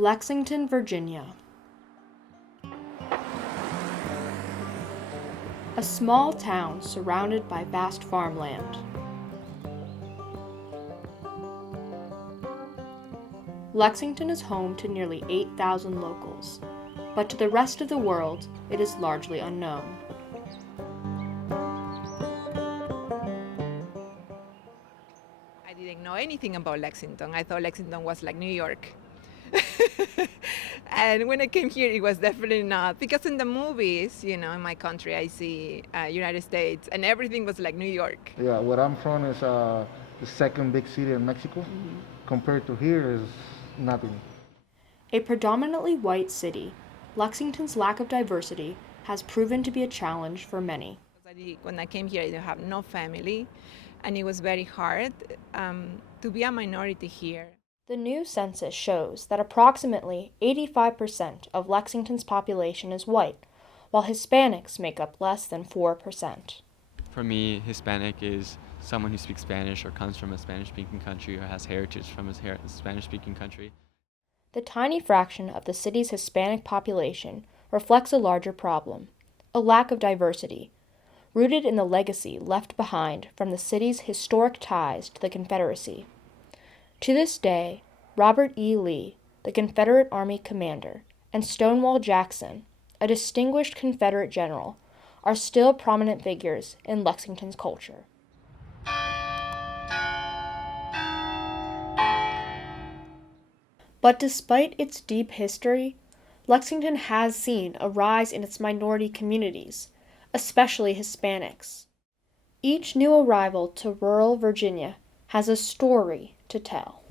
Lexington, Virginia. A small town surrounded by vast farmland. Lexington is home to nearly 8,000 locals, but to the rest of the world, it is largely unknown. I didn't know anything about Lexington. I thought Lexington was like New York. And when I came here, it was definitely not. Because in the movies, in my country, I see United States, and everything was like New York. Yeah, where I'm from is the second big city in Mexico. Compared to here is nothing. A predominantly white city, Lexington's lack of diversity has proven to be a challenge for many. When I came here, I didn't have no family, and it was very hard to be a minority here. The new census shows that approximately 85% of Lexington's population is white, while Hispanics make up less than 4%. For me, Hispanic is someone who speaks Spanish or comes from a Spanish-speaking country or has heritage from a Spanish-speaking country. The tiny fraction of the city's Hispanic population reflects a larger problem, a lack of diversity, rooted in the legacy left behind from the city's historic ties to the Confederacy. To this day, Robert E. Lee, the Confederate Army commander, and Stonewall Jackson, a distinguished Confederate general, are still prominent figures in Lexington's culture. But despite its deep history, Lexington has seen a rise in its minority communities, especially Hispanics. Each new arrival to rural Virginia has a story to tell.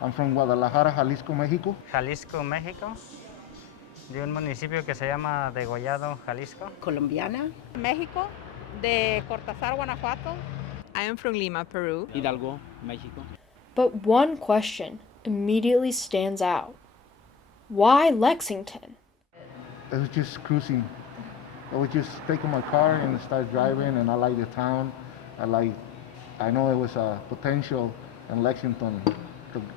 I'm from Guadalajara, Jalisco, Mexico. Jalisco, México, de un municipio que se llama Degollado, Jalisco. Colombiana. México, de Cortázar, Guanajuato. I am from Lima, Peru. Hidalgo, Mexico. But one question immediately stands out. Why Lexington? I was just cruising. I was just taking my car and start driving, and I like the town. I know there was a potential in Lexington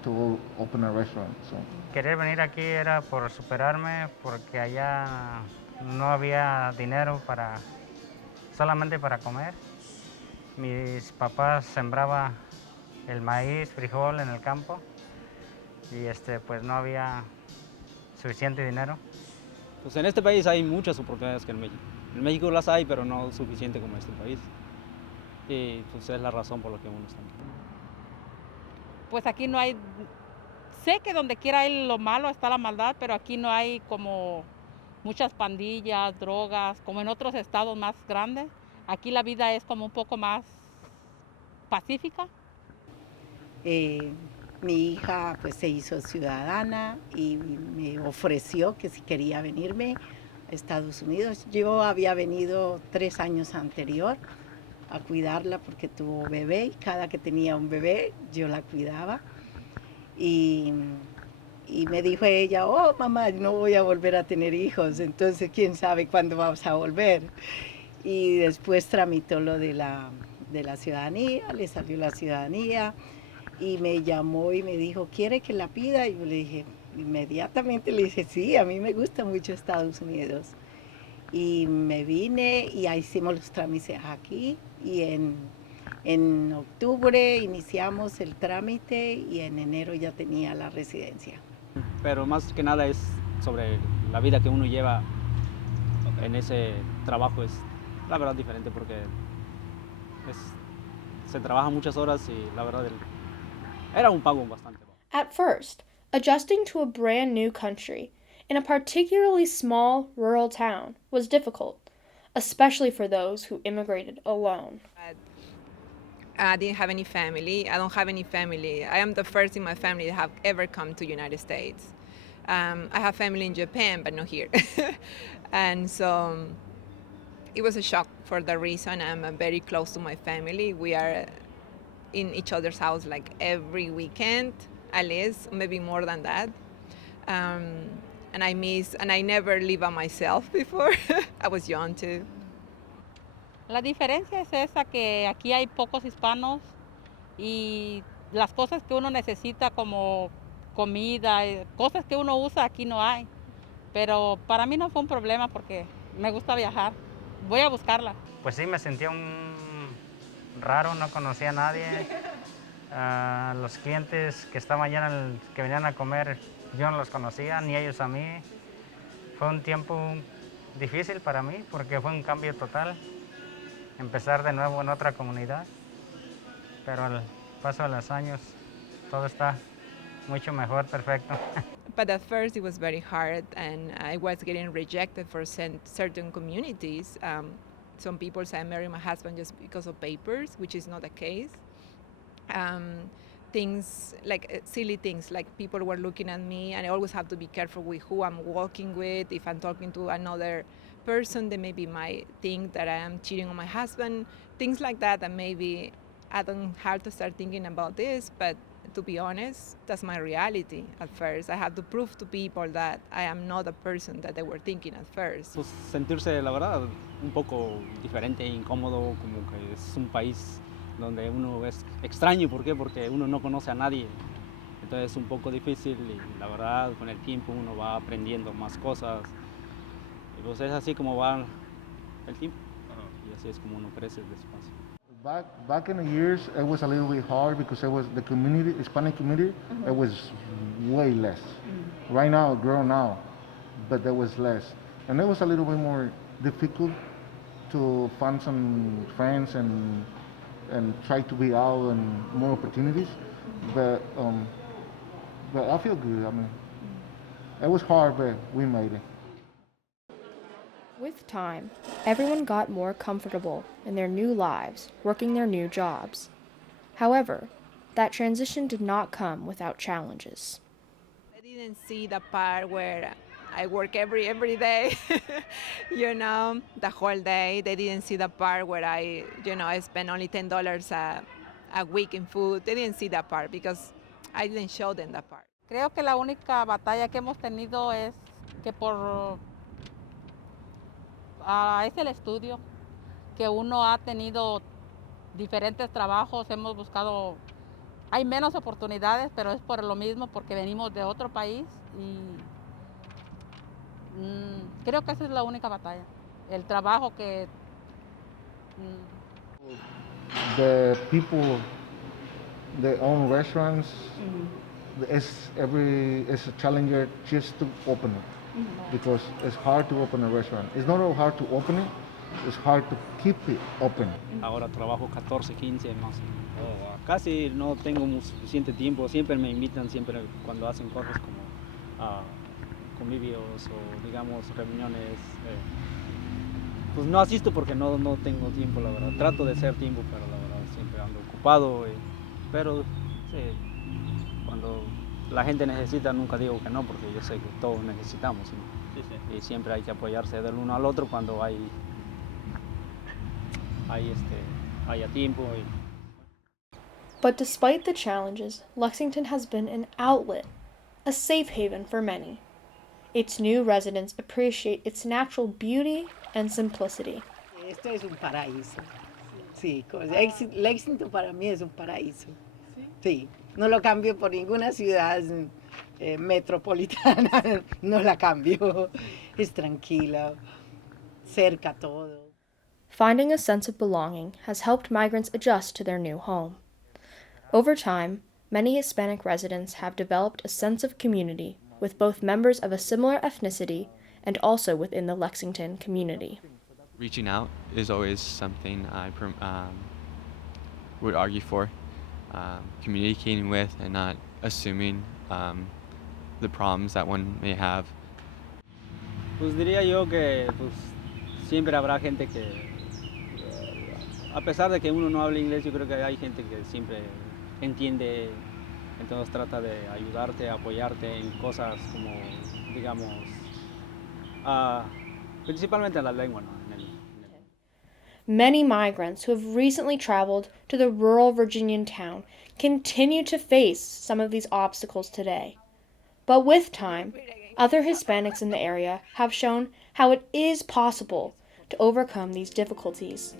to open a restaurant. So. Querer venir aquí era por superarme, porque allá no había dinero solamente para comer. Mis papás sembraban el maíz, frijol en el campo, y pues no había suficiente dinero. Pues en este país hay muchas oportunidades que en México. En México las hay, pero no suficiente como en este país. Y pues es la razón por la que uno está aquí. Pues aquí no hay, sé que donde quiera hay lo malo está la maldad, pero aquí no hay como muchas pandillas, drogas, como en otros estados más grandes. Aquí la vida es como un poco más pacífica. Mi hija pues se hizo ciudadana y me ofreció que si quería venirme a Estados Unidos. Yo había venido 3 años anterior a cuidarla porque tuvo bebé y cada que tenía un bebé yo la cuidaba. Y me dijo ella, oh mamá, no voy a volver a tener hijos, entonces quién sabe cuándo vamos a volver. Y después tramitó lo de la ciudadanía, le salió la ciudadanía. Y me llamó y me dijo, ¿quiere que la pida? Y yo le dije, inmediatamente le dije, sí, a mí me gusta mucho Estados Unidos. Y me vine y hicimos los trámites aquí y en octubre iniciamos el trámite y en enero ya tenía la residencia. Pero más que nada es sobre la vida que uno lleva en ese trabajo, es la verdad diferente porque se trabaja muchas horas y la verdad era un pago bastante bajo. At first, adjusting to a brand new country in a particularly small rural town was difficult, especially for those who immigrated alone. I didn't have any family. I don't have any family. I am the first in my family to have ever come to United States. I have family in Japan, but not here. And so it was a shock for the reason I'm very close to my family. We are in each other's house like every weekend, at least, maybe more than that. And I never live by myself before. I was young too. La diferencia es esa, que aquí hay pocos hispanos y las cosas que uno necesita como comida, cosas que uno usa aquí no hay. Pero para mí no fue un problema porque me gusta viajar. Voy a buscarla. Pues sí, me sentía un raro, no conocía a nadie. Los clientes que estaban allá, que venían a comer, yo no los conocía, ni ellos a mí. Fue un tiempo difícil para mí porque fue un cambio total. Empezar de nuevo en otra comunidad. Pero al paso de los años todo está mucho mejor, perfecto. But at first it was very hard, and I was getting rejected for certain communities. Some people say I married my husband just because of papers, which is not the case. Things like silly things, like people were looking at me, and I always have to be careful with who I'm walking with. If I'm talking to another person, they maybe might think that I am cheating on my husband. Things like that, and maybe I don't have to start thinking about this, but to be honest, that's my reality at first. I have to prove to people that I am not the person that they were thinking at first. Pues sentirse, la verdad, un poco diferente, incómodo, como que es un país donde uno es extraño. ¿Por qué? Porque uno no conoce a nadie. Entonces es un poco difícil y la verdad con el tiempo uno va aprendiendo más cosas. Y pues es así como va el tiempo. Y así es como uno crece despacio. Back in the years, it was a little bit hard because it was the community, Hispanic community, it was way less. Right now, it grown now, but there was less. And it was a little bit more difficult to find some friends and try to be out and more opportunities. But I feel good. I mean, it was hard, but we made it. With time, everyone got more comfortable in their new lives, working their new jobs. However, that transition did not come without challenges. I didn't see the part where I work every day, the whole day. They didn't see the part where I spend only $10 a week in food. They didn't see that part because I didn't show them that part. Creo que la única batalla que hemos tenido es que es el estudio, que uno ha tenido diferentes trabajos, hemos buscado, hay menos oportunidades, pero es por lo mismo, porque venimos de otro país y creo que esa es la única batalla, el trabajo que... The people that own restaurants, it's a challenger just to open it. Because it's hard to open a restaurant. It's not all hard to open it, it's hard to keep it open. Ahora trabajo 14, 15 más. Casi no tengo suficiente tiempo, siempre me invitan, siempre cuando hacen cosas como convivios o digamos reuniones. Pues no asisto porque no tengo tiempo, la verdad. Trato de hacer tiempo, pero la verdad siempre ando ocupado. Pero sí, cuando la gente necesita, nunca digo que no, porque yo sé que todos necesitamos, ¿no? Sí, sí. Y siempre hay que apoyarse del uno al otro cuando haya tiempo. But despite the challenges, Lexington has been an outlet, a safe haven for many. Its new residents appreciate its natural beauty and simplicity. Esto es un paraíso. Sí, Lexington para mí es un paraíso. Sí, no lo cambio por ninguna ciudad metropolitana, no la cambio. Es tranquila, cerca todo. Finding a sense of belonging has helped migrants adjust to their new home. Over time, many Hispanic residents have developed a sense of community with both members of a similar ethnicity and also within the Lexington community. Reaching out is always something I would argue for. Communicating with and not assuming the problems that one may have. Pues diría yo que pues, siempre habrá gente que, a pesar de que uno no hable inglés, yo creo que hay gente que siempre entiende, entonces trata de ayudarte, apoyarte en cosas como, digamos, principalmente en la lengua, ¿no? Many migrants who have recently traveled to the rural Virginian town continue to face some of these obstacles today. But with time, other Hispanics in the area have shown how it is possible to overcome these difficulties.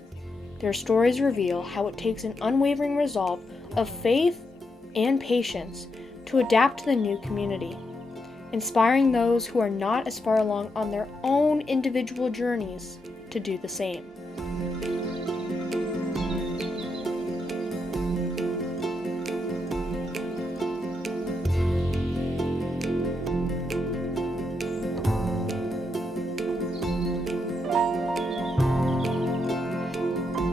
Their stories reveal how it takes an unwavering resolve of faith and patience to adapt to the new community, inspiring those who are not as far along on their own individual journeys to do the same.